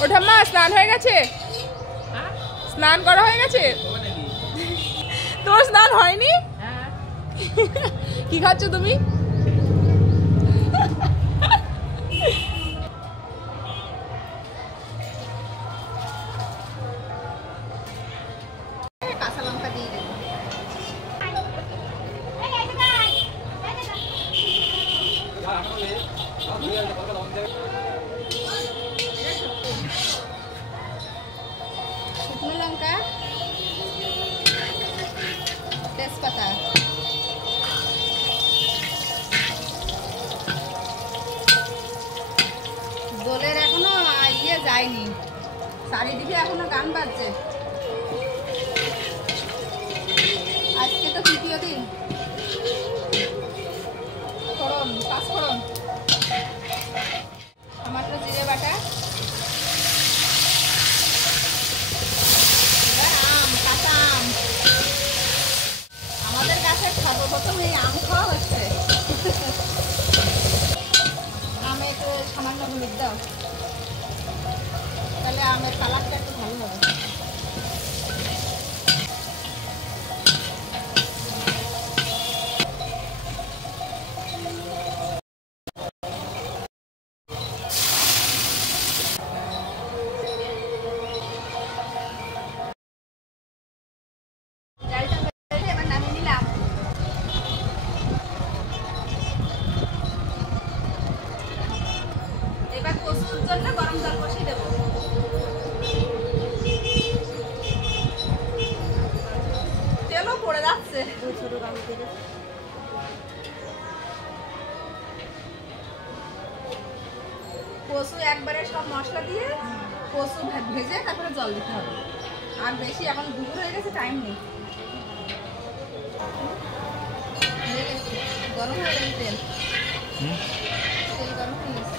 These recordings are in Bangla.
ও ঠাম্মা স্নান হয়ে গেছে? স্নান করা হয়ে গেছে? তোর স্নান হয়নি? কি খাচ্ছ তুমি? শুকনো লঙ্কা, তেজপাতা, দোলের এখনো ইয়ে যায়নি, চারিদিকে এখনো গান বাজছে। আজকে তো তৃতীয় দিন। ফোড়ন, পাঁচফোড়ন, টমেটো, জিরে বাটা, কাঁচা আম। আমাদের গাছে সর্বপ্রথম এই আম খাওয়া হচ্ছে। আমে একটু সামান্য হলুদ দাও, তাহলে আমের কালারটা একটু ভালো হবে। এবার কচুর জন্য গরম জল বসিয়ে দেবো। তেলও পড়ে যাচ্ছে। কচু একবারে সব মশলা দিয়ে কচু ভেজে তারপরে জল দিতে হবে। আর বেশি এখন দুপুর হয়ে গেছে, টাইম নেই। গরম হয়ে গেছে তেল, তেল গরম হয়ে গেছে।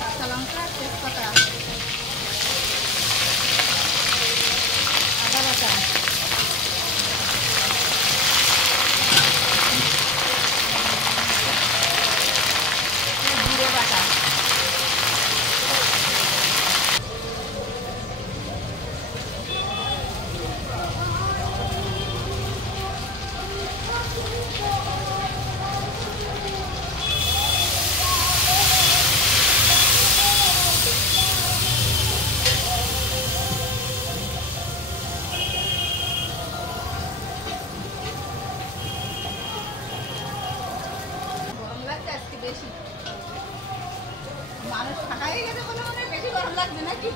কাঁচা লঙ্কা, তেজপাতা, আদা বাটা, জিরে বাটা, বেশি মানুষ ফাঁকা হয়ে গেছে বলে মনে হয় বেশি গরম লাগবে নাকি?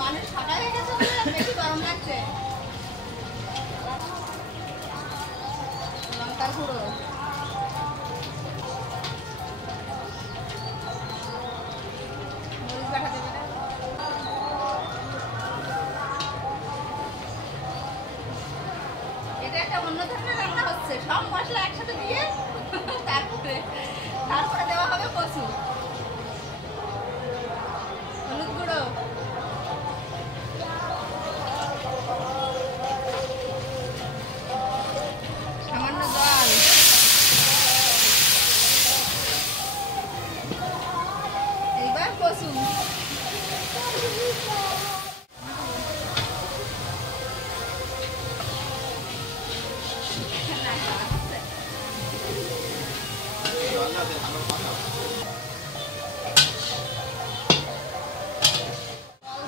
মানুষ ফাঁকা হয়ে গেছে বলে বেশি গরম লাগছে। লঙ্কার গুঁড়ো, মরিচ বাটা দেবে না? এটা একটা অন্য ধরনের রান্না হচ্ছে, সব মশলা একসাথে দিয়ে তারপরে দেওয়া হবে কচু। হলুদ গুঁড়ো, সামান্য জল, এইবার কচু।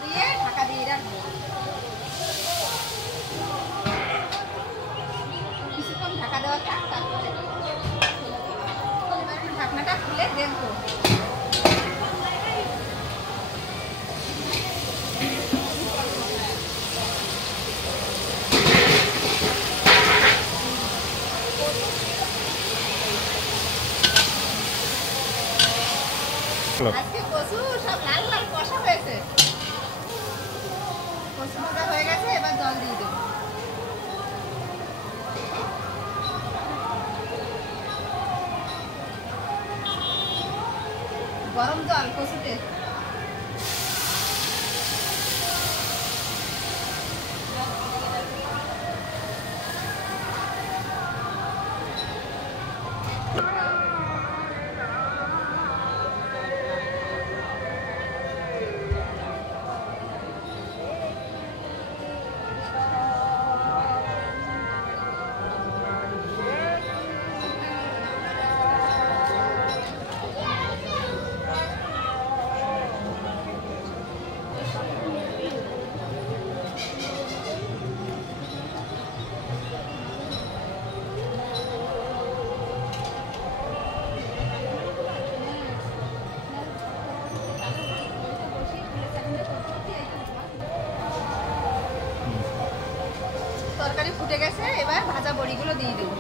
দিয়ে ঢাকা দিয়ে রাখবো কিছুক্ষণ, ঢাকা দেওয়া থাক। তারপরে ঢাকনাটা খুলে দেখবো। আজকে কচু সব লাল লাল কষা হয়েছে, কচু ভাজা হয়ে গেছে। এবার জল দিয়ে দেবো। গরম জল কচুতে। তরকারি ফুটে গেছে, এবার ভাজা বড়িগুলো দিয়ে দেবো।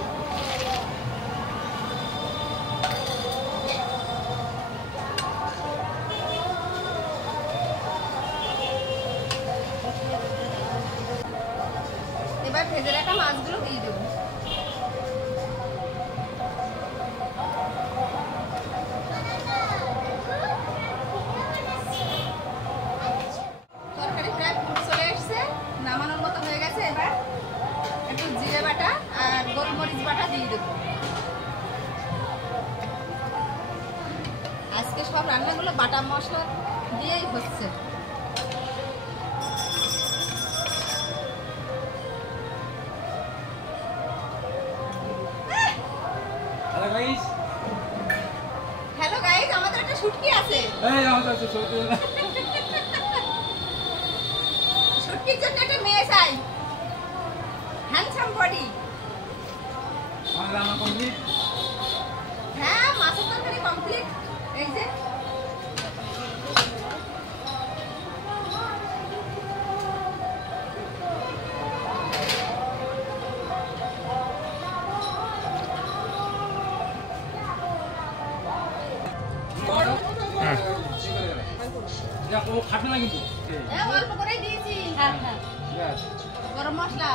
এবার ভেজে রাখা মাছগুলো দিয়ে দেবো। তরকারি প্রায় ফুট চলে এসছে, নামানোর মতো হয়ে গেছে। এবার একটু জিরে বাটা আর গোলমরিচ বাটা দিয়ে দেবো। আজকে সব রান্নাগুলো বাটা মশলা দিয়েই হচ্ছে। হ্যালো গাইস, আমাদের একটা শুটকি আছে। শুটকির জন্য একটা মেয়ে চাই, হ্যান্ডসাম বডি। হ্যাঁ, মাছের তরকারি কমপ্লিট। এই যে অল্প করেই দিয়েছি গরম মশলা।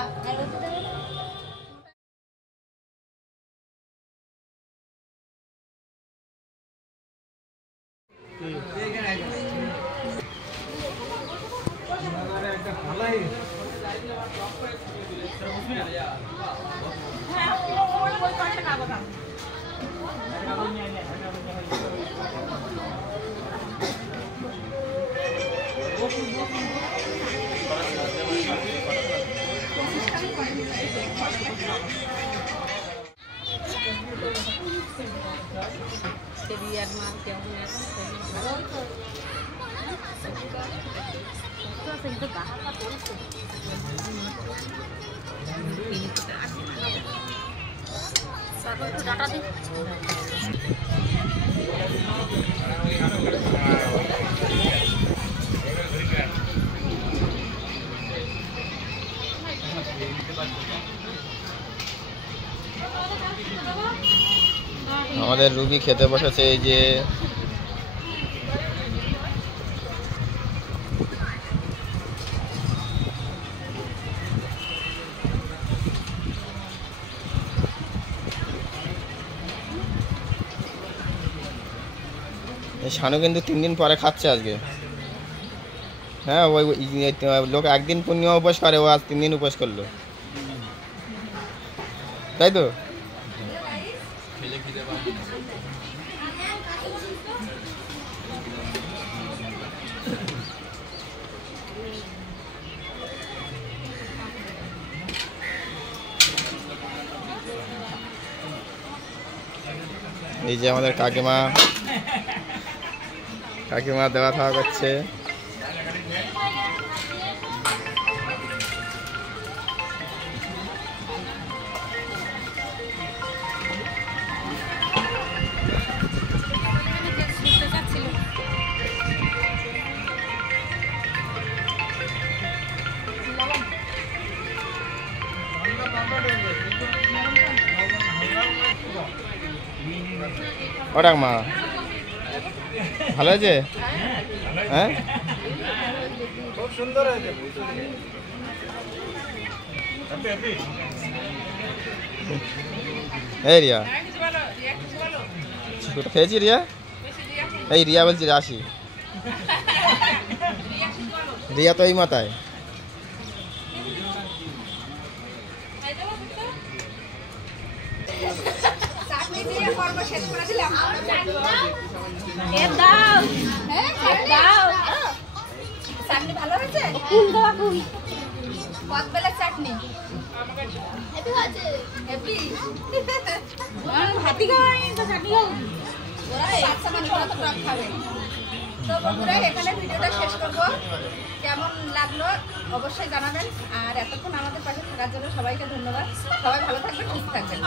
আমাদের রুবি খেতে বসেছে। এই যে শানু কিন্তু 3 দিন পরে খাচ্ছে আজকে। হ্যাঁ, ওই লোক একদিন পূর্ণিমা উপোস করে, ও আজ 3 দিন উপোস করলো, তাই তো? এই যে আমাদের কাকিমা দেওয়া খাওয়া করছে। ওটা মা ভালো আছে? হ্যাঁ, খুব সুন্দর হয়েছে। এই রিয়া, খেয়েছি রিয়া? এই রিয়া বলছি রাশি, রিয়া তো এই মাথায়। চাটনি দিয়ে পর্ব শেষ করে দিলাম। এ দাও, হ্যাঁ দাও। চাটনি ভালো হয়েছে? ফুল দাও ফুল। কদবেলের চাটনি। হেভি আছে। হেভি। ভাতি খাই তো চাটনি খাও। ওরা বাচ্চা মানুষরা তো টক খাবে। তো বন্ধুরা এখানে ভিডিওটা শেষ করব। কেমন লাগলো অবশ্যই জানাবেন। আর এতক্ষণ আমাদের পাশে থাকার জন্য সবাইকে ধন্যবাদ। সবাই ভালো থাকবেন, সুস্থ থাকবেন।